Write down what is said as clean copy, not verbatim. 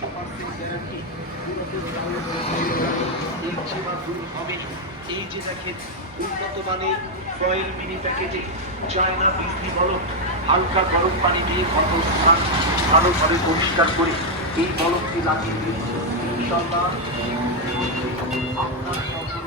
100% guarantee পুরাতন tyre এর চেনা ভুল হবে। এই যে দেখেন উন্নত মানের ফয়েল মিনি প্যাকেটে চায়না বিজলি বলক, হালকা গরম পানি দিয়ে ক্ষত স্থান ভালোভাবে পরিষ্কার করে এই বলকটি লাগিয়ে দিন। ইনশাআল্লাহ আপনার সকল